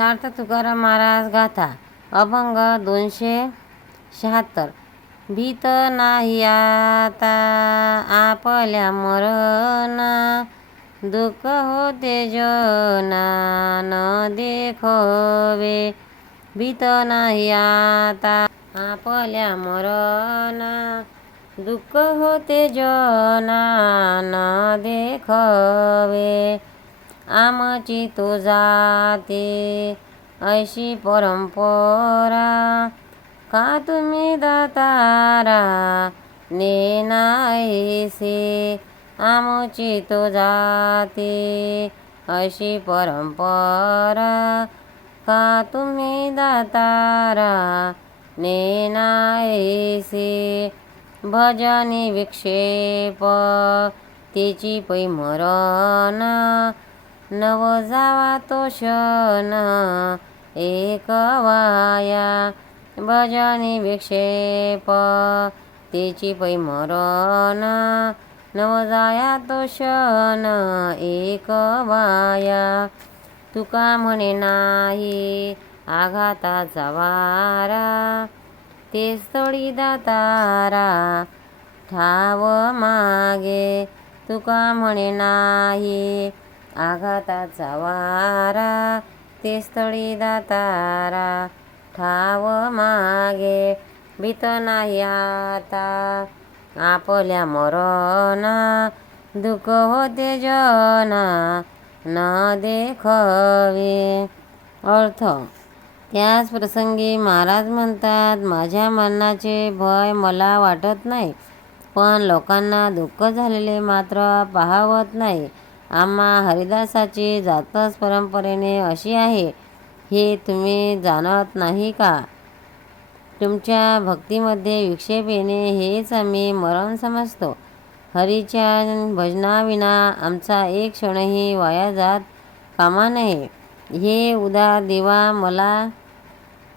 सार्थ तुकाराम महाराज गाथा अभंग दोनशे शहात्तर। भीत नाही आता आपल्या मरणा दुःख होते जना न देखवे। भीत नाही आता आपल्या मरणा दुःख होते जना न देखवे। आमची तो जाते. अशी परंपरा का तुम्ही दातारा? नेनायसे आमची तो जाते. अशी परंपरा का तुम्ही दातारा? नेनायसे भजनी विक्षेप तिची पैमरण नव जावा तो शन एक वाया. भजनी विक्षेप तेची पैमरण. नव जाया तो शन एक वाया. तुका म्हणे नाही आघाताचा वारा ते स्थळी दातारा ठाव मागे. तुका म्हणे नाही आघाताचा वारा ते स्थळी दातारा ठाव मागे भीत नाही आता. आपल्या मरणा दुःख होते जना न देखवे. अर्थ त्याच प्रसंगी महाराज म्हणतात माझ्या मरणाचे भय मला वाटत नाही पण लोकांना दुःख झालेले मात्र पाहावत नाही. आम्हा हरिदासाची जातच परंपरेने अशी आहे हे तुम्ही जाणत नाही का? तुमच्या भक्तीमध्ये विक्षेप येणे हेच आम्ही मरण समजतो. हरीच्या भजनाविना आमचा एक क्षणही वाया जात कामा नये. हे उदा देवा मला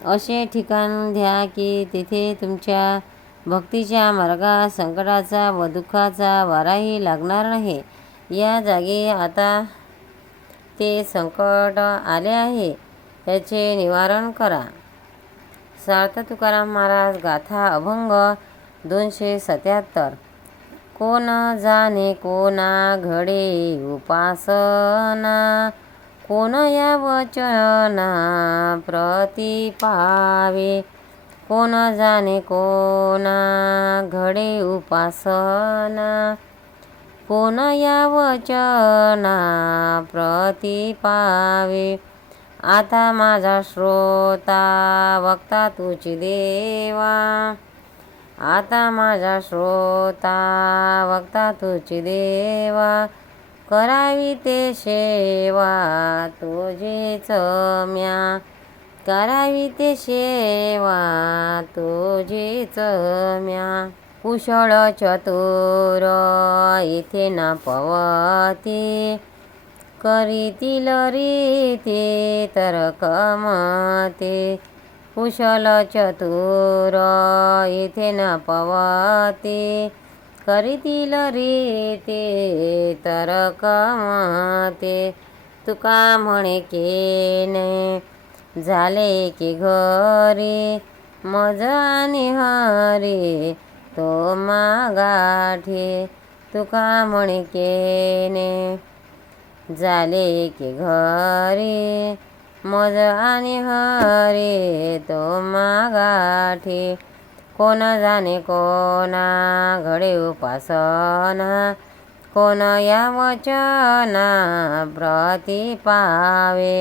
असे ठिकाण द्या की तेथे तुमच्या भक्तीच्या मार्गात संकटाचा व दुःखाचा वाराही लागणार नाही. या जागी आता ते संकट आले आहे त्याचे निवारण करा. सार्थ तुकाराम महाराज गाथा अभंग दोनशे सत्याहत्तर. कोण जाणे कोणा घडे उपासना कोण या वचना प्रतिपावे? कोण जाणे कोणा घडे उपासना कोणया वचना प्रतिपावे आता माझा श्रोता वक्ता तुझी देवा. आता माझा श्रोता वक्ता तुझी देवा. करावी ते सेवा तुझीच म्या. करावी ते सेवा तुझीच म्या. कुशळ चतुर इथे ना पवते. करीतील रीते तर कमते. कुशल चतुर इथे ना पवते. करीतील रीते तर कमते. तुका म्हणे केने झाले की घरी. मज आणि हरी तो मागाठी तुका म्हणकेने झाले की घरी मज आणि हरी तो मागाठी. कोण जाणे कोणा घडे उपासना. कोण या वचना प्रतिपावे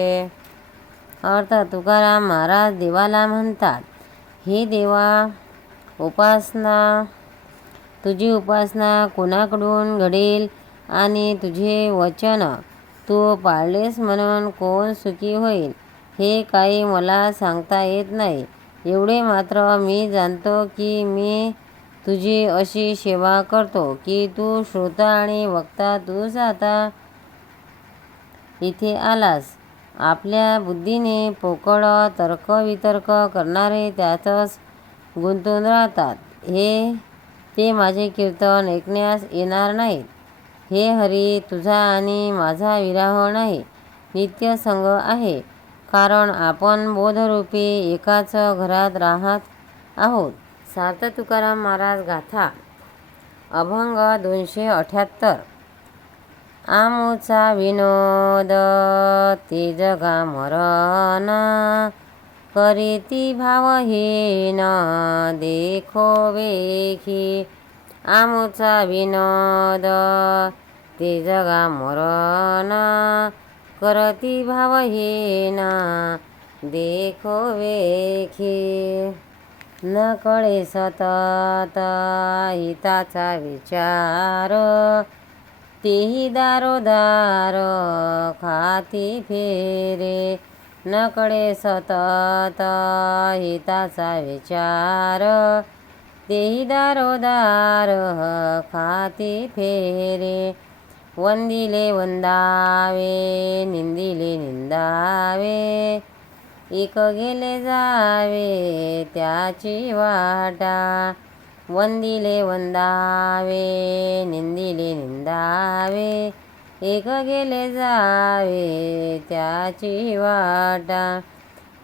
अर्थ तुकाराम महाराज देवाला म्हणतात हे देवा उपासना. तुझी उपासना कोणाकडून घडेल आणि तुझे वचन तू पाळलेस म्हणून कोण सुखी होईल हे काही मला सांगता येत नाही. एवढे मात्र मी जाणतो की मी तुझी अशी सेवा करतो की तू श्रोता आणि वक्ता तूच आता इथे आलास. आपल्या बुद्धीने पोकळ तर्कवितर्क करणारे त्यातच गुंतून राहतात. हे ते माझे कीर्तन ऐकण्यास येणार नाहीत. हे हरी तुझा आणि माझा विराह नाही नित्य संग आहे. कारण आपण बोधरूपी एकाच घरात राहत आहोत. सार्थ तुकाराम महाराज गाथा अभंग दोनशे अठ्याहत्तर. आमचा विनोद ते जगा मरण. करीती भावहीन देखो वेखी आमुचा विनोद ते जगा मरण करती भावहीन देखो वेखी न कळे सतत हिताचा विचार तेही दारोदार खाती फेरे नकडे सतत हिताचा विचार. तेही दारोदार खाती फेरे. वंदिले वंदावे निंदिले निंदावे. इक गेले जावे त्याची वाटा. वंदिले वंदावे निंदिले निंदावे. एक गेले जावे त्याची वाटा.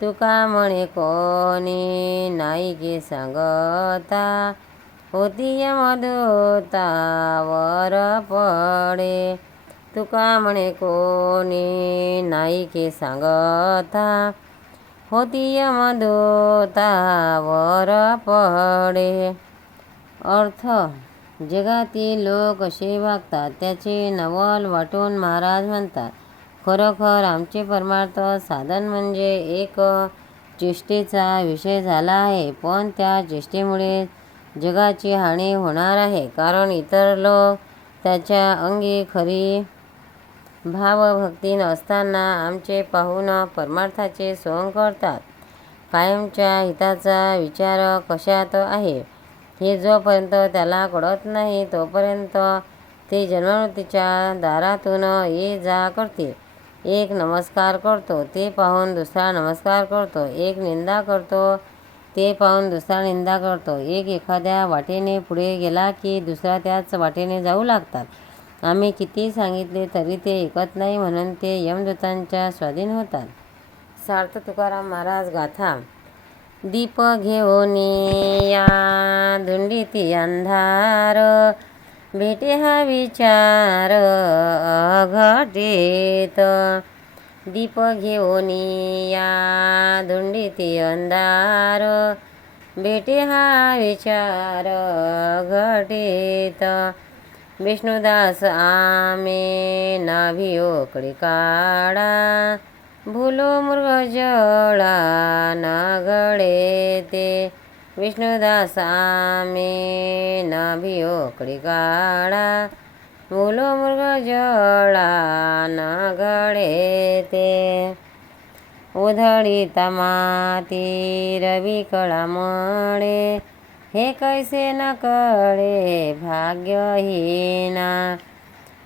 तुका म्हणे कोणी नाही गे सांगता. होती यमदूता वर पडे. तुका म्हणे कोणी नाही के सांगता. होती यमदूता वर पडे. अर्थ जगातील लोक कसे वागतात त्याचे नवल वाटून महाराज म्हणतात खरोखर आमचे परमार्थ साधन म्हणजे एक चेष्टेचा विषय झाला आहे पण त्या चेष्टेमुळे जगाची हानी होणार आहे कारण इतर लोक त्याच्या अंगी खरी भावभक्ती नसताना आमचे पाहून परमार्थाचे सोंग करतात. कायमच्या हिताचा विचार कशात आहे? हे जोपर्यंत त्याला कळत नाही तोपर्यंत ते जन्ममृत्यूच्या दारातून ये जा करते. एक नमस्कार करतो ते पाहून दुसरा नमस्कार करतो. एक निंदा करतो ते पाहून दुसरा निंदा करतो. एक एखाद्या वाटेने पुढे गेला की दुसरा त्याच वाटेने जाऊ लागतात. आम्ही किती सांगितले तरी ते ऐकत नाही म्हणून ते यमदूतांच्या स्वाधीन होतात. सार्थ तुकाराम महाराज गाथा. दीप घेऊन या. धुंडीती अंधार भेटे हा विचार अघटित दीप घेऊन या. धुंडीती अंधार भेटे हा विचार घटित. विष्णुदास आमे नाभिओकडे काढा. भूलो मृगजळा जळा ते विष्णुदास आमे नाभिओकडी भूलो मृग जळा ते उधळी माती रवी कळामळे हे कैसे न कळे भाग्यहीना।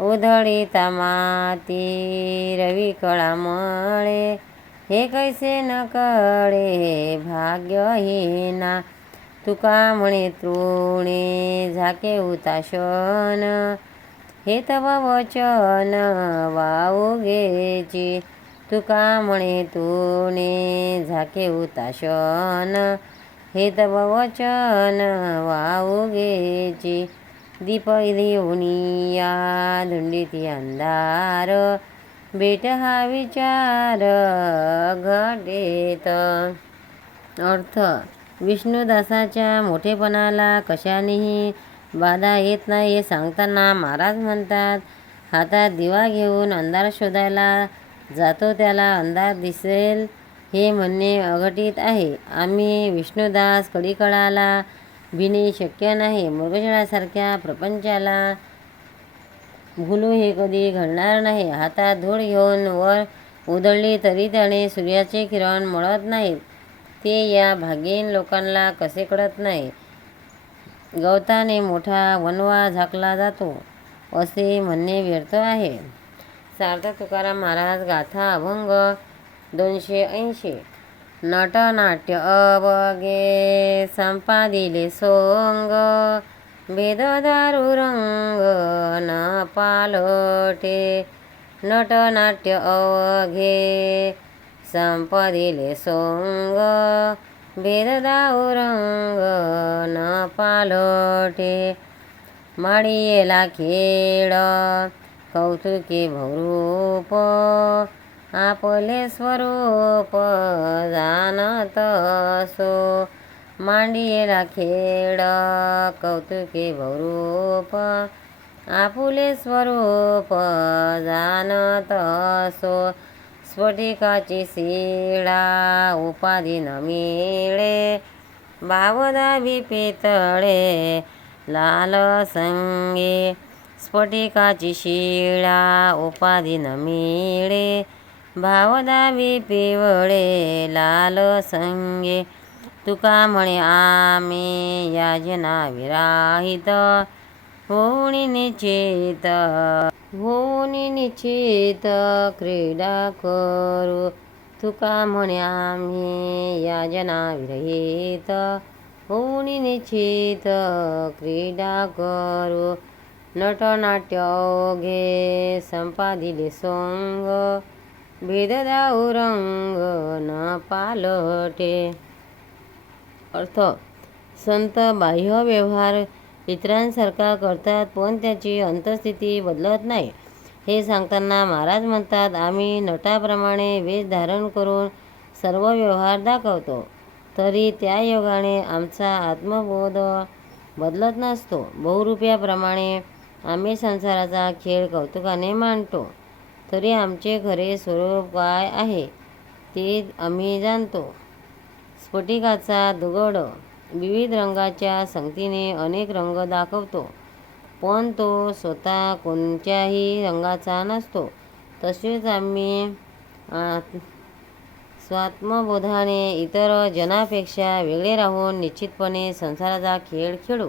उधळीता माती रवी कळामळे हे कैसे न कळे भाग्यहीना तुका म्हणे तृणे झाके उताशन हे तव वचन वाऊगेची तुका म्हणे तुने झाके उताशन हे तव वचन वाऊगेची दीप देऊनिया धुंडीती अंधार बेट हा विचार घटेत. अर्थ विष्णुदासाच्या मोठेपणाला कशानेही बाधा येत नाही हे सांगताना महाराज म्हणतात हातात दिवा घेऊन अंधार शोधायला जातो त्याला अंधार दिसेल हे म्हणणे अघटित आहे. आम्ही विष्णुदास कडीकळाला भिणे शक्य नाही. मृगजळासारख्या प्रपंचाला भुलू हे कधी घडणार नाही. हातात धूळ घेऊन वर उधळली तरी त्याने सूर्याचे किरण मळत नाहीत. ते या भाग्यहीन लोकांना कसे कळत नाही? गवताने मोठा वनवा झाकला जातो असे म्हणणे व्यर्थ आहे. सार्थ तुकाराम महाराज गाथा अभंग दोनशे ऐंशी. नटनाट्य अवगे संपादिले सोंग भेद दारू रंग न पालटे। नटनाट्य अवघे संपदिले सोंग भेददाऊ रंग न पालटे। माडियेला खेळ कौतुके भरूप आपले स्वरूप जाणत असो. मांडियेला खेळ कौतुके भरूप. आपुले स्वरूप जाणत असो. स्फटिकाची शिळा उपाधी न मिळे. भावदावी पितळे लाल संगे. स्फटिकाची शिळा उपाधी न मिळे. भावदावी पिवळे लाल संगे. तुका म्हणे आम्ही याजना विराहित. होणी निश्चित होणी निश्चित क्रीडा करू. तुका म्हणे आम्ही याजना विरहित. होणी निश्चित क्रीडा करू. नटनाट्य घे संपादिले सोंग. भेददाऊ रंग न पालटे अर्थ संत बाह्य व्यवहार इतरांसारखा करतात पण त्याची अंतस्थिती बदलत नाही. हे सांगताना महाराज म्हणतात आम्ही नटाप्रमाणे वेश धारण करून सर्व व्यवहार दाखवतो तरी त्या योगाने आमचा आत्मबोध बदलत नसतो. बहुरूप्याप्रमाणे आम्ही संसाराचा खेळ कौतुकाने मांडतो. तरी आमचे खरे स्वरूप काय आहे ते आम्ही जाणतो. स्फटिकाचा दुगड विविध रंगाच्या संगतीने अनेक रंग दाखवतो पण तो स्वतः कोणत्याही रंगाचा नसतो. तसेच आम्ही स्वात्मबोधाने इतर जनापेक्षा वेगळे राहून निश्चितपणे संसाराचा खेळ खेळू.